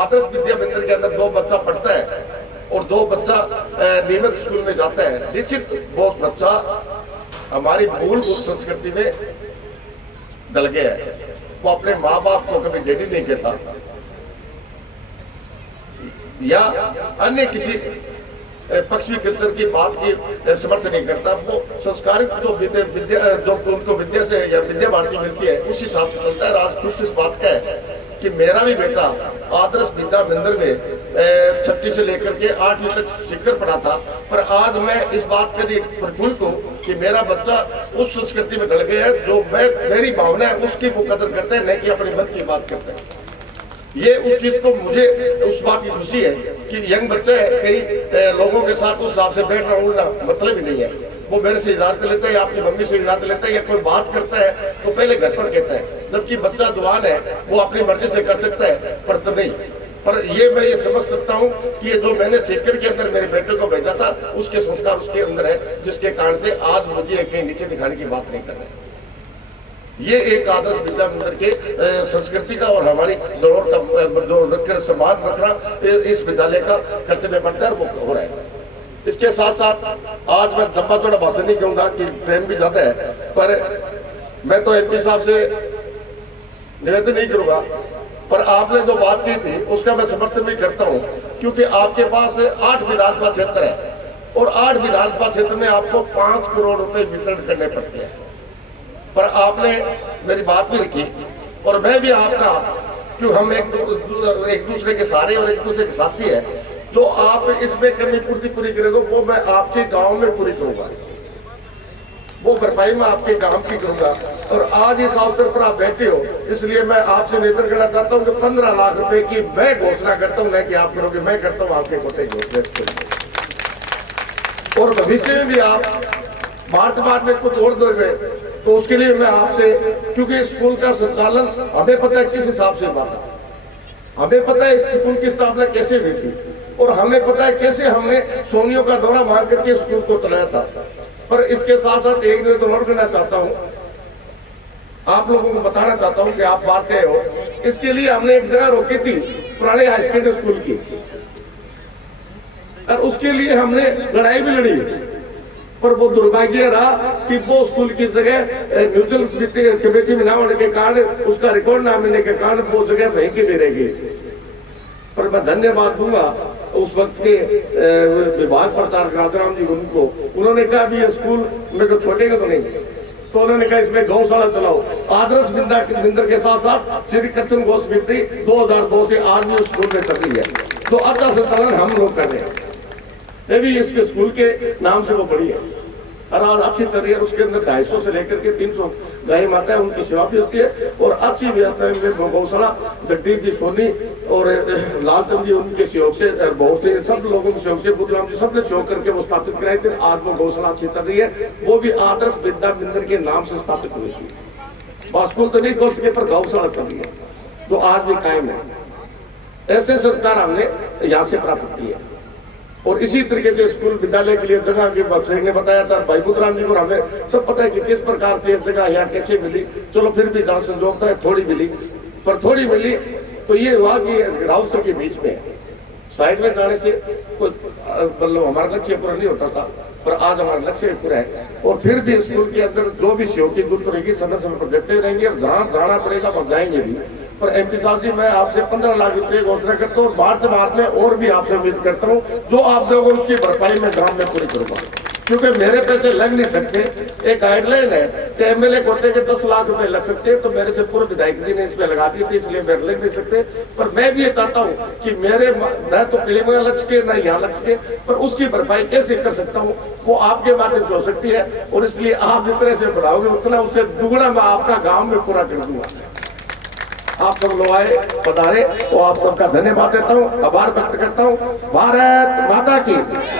आदर्श विद्या मंदिर के अंदर 2 बच्चा पढ़ता है और 2 बच्चा नियमित स्कूल में जाता है, निश्चित वो बच्चा हमारी मूलभूत संस्कृति में डल गया है। वो अपने माँ बाप को कभी डैडी नहीं कहता या अन्य किसी पक्षी कल्चर की बात की समर्थन नहीं करता। वो संस्कारित जो विद्या जो उनको विद्या से या विद्या भारती मिलती है उस हिसाब से चलता है। आज खुश इस बात का है कि मेरा भी बेटा आदर्श विद्या मंदिर में 6वीं से लेकर के 8वीं तक शिक्षक पढ़ा था, पर आज मैं इस बात के लिए प्रफुल्लित हूँ कि मेरा बच्चा उस संस्कृति में ढल गया है जो मेरी भावना है उसकी वो कदर करते हैं, नहीं कि अपने मन की बात करते हैं। ये उस चीज को मुझे उस बात की खुशी है कि यंग बच्चा है, कई लोगों के साथ उस हिसाब से बैठ रहा उड़ना मतलब ही नहीं है। वो मेरे से इजाजत लेता है या अपनी मम्मी से इजाजत लेता है या कोई बात करता है तो पहले घर पर कहता है, जबकि बच्चा जवान है वो अपनी मर्जी से कर सकता है, पर तो नहीं। पर ये मैं ये समझ सकता हूँ कि ये जो मैंने सीकर के अंदर मेरे बेटे को भेजा था उसके संस्कार उसके अंदर है, जिसके कारण से आज मुझे कहीं नीचे दिखाने की बात नहीं कर रहे। ये एक आदर्श विद्या मंदिर के संस्कृति का और हमारी धरोहर का जो रखकर सम्मान रखना इस विद्यालय का कर्तव्य बनता है, वो हो रहा है। इसके साथ साथ आज मैं लंबा चौड़ा भाषण नहीं कहूंगा कि ट्रेन भी ज्यादा है, पर मैं तो एमपी साहब से निवेदन नहीं करूंगा, पर आपने जो बात की थी उसका मैं समर्थन भी करता हूं, क्योंकि आपके पास 8 विधानसभा क्षेत्र है और 8 विधानसभा क्षेत्र में आपको 5 करोड़ रुपए वितरण करने पड़ते हैं। पर आपने मेरी बात भी रखी और मैं भी आपका, क्यों हम एक दूसरे के सारे और एक दूसरे के साथी है, जो आप इसमें कमी पूरी करेंगे वो मैं आपके गांव में पूरी करूंगा, वो भरपाई मैं आपके गांव की करूंगा। और आज इस अवसर पर आप बैठे हो, इसलिए मैं आपसे निवेदन करना चाहता हूं कि 15 लाख रुपए की मैं घोषणा करता हूं, नहीं कि आप करोगे, मैं करता हूं आपके कोटे घोषणा। और भविष्य में भी आप मार्च बाद में कुछ और दोगे तो उसके लिए मैं आपसे, क्योंकि स्कूल का संचालन हमें पता है किस हिसाब से हुआ था, हमें पता है स्कूल की स्थापना कैसे हुई थी और हमें पता है कैसे हमने सोनियों का दौरा मांग करके स्कूल को चलाया था। पर इसके साथ साथ एक निवेदन और करना चाहता हूँ, आप लोगों को बताना चाहता हूँ कि आप बाहर से हो, इसके लिए हमने एक जगह रोकी थी पुराने हाई सेकेंडरी स्कूल की, और उसके लिए हमने लड़ाई भी लड़ी, पर वो दुर्भाग्य रहा कि वो स्कूल की जगह न्यूट्रल कमेटी में ना होने के कारण, उसका रिकॉर्ड ना मिलने के कारण वो जगह वहीं की नहीं रहेगी। पर मैं धन्यवाद दूंगा उस वक्त के विभाग प्रचारक राजाराम जी उनको, उन्होंने कहा भी ये स्कूल मेरे को छोड़ेगा तो नहीं, तो उन्होंने कहा इसमें गौशाला चलाओ। आदर्श विद्या के साथ साथ श्री कृष्ण घोष समिति 2002 से आज भी स्कूल में चल रही है, तो अच्छा संचालन हम लोग कर रहे हैं, ये भी इसके स्कूल के नाम से वो बड़ी है और आज अच्छी चल रही है। उसके अंदर 250 से लेकर के 300 गाय माता है, उनकी सेवा भी होती है और अच्छी व्यवस्था में गौशाला जगदीप जी सोनी और लालचंद जी उनके सहयोग से, बहुत से सब लोगों के सहयोग से, बुद्धराम जी सबने सहयोग करके वो स्थापित कराई थी। आज वो गौशाला अच्छी चल रही है, वो भी आदर्श विद्या मंदिर के नाम से स्थापित हुई थी। स्कूल तो नहीं खोल सके पर गौशाला चल रही है जो आज भी कायम है। ऐसे संस्कार हमने यहाँ से प्राप्त किए और इसी तरीके से स्कूल विद्यालय के लिए जगह की शेख ने बताया था, भाई बुद्धराम जी को हमें सब पता है कि किस प्रकार से जगह यहाँ कैसे मिली। चलो फिर भी जहाँ संजोग था थोड़ी मिली, पर थोड़ी मिली तो ये हुआ कि राउस्टर के बीच में साइड में जाने से कोई मतलब हमारा लक्ष्य पूरा नहीं होता था, पर आज हमारा लक्ष्य पूरा है। और फिर भी स्कूल के अंदर जो भी सहयोग की जरूरत रहेगी समय समय पर देते रहेंगे और जहाँ जाना पड़ेगा वहाँ जाएंगे भी। पर एमपी साहब जी, मैं आपसे 15 लाख रुपए घोषणा करता हूँ, मार्च माह में और भी आपसे उम्मीद करता हूँ जो आप दोगे उसकी भरपाई मैं ग्राम में पूरी करूंगा, क्योंकि मेरे पैसे लग नहीं सकते। एक गाइडलाइन है कि एमएलए कोटे के 10 लाख रुपए लग सकते हैं, तो मेरे से पूर्व विधायक जी ने इसमें लगा दी थी, इसलिए मेरे लग नहीं सकते। पर मैं भी ये चाहता हूँ कि मेरे न तो फिल्म लग सके न यहाँ लग सके, पर उसकी भरपाई कैसे कर सकता हूँ वो आपके माध्यम से हो सकती है। और इसलिए आप जितने से बढ़ाओगे उतना उससे दुगुना मैं आपका गाँव में पूरा कर दूंगा। आप सब लोग आए पधारे, तो आप सबका धन्यवाद देता हूँ, आभार व्यक्त करता हूँ। भारत माता की।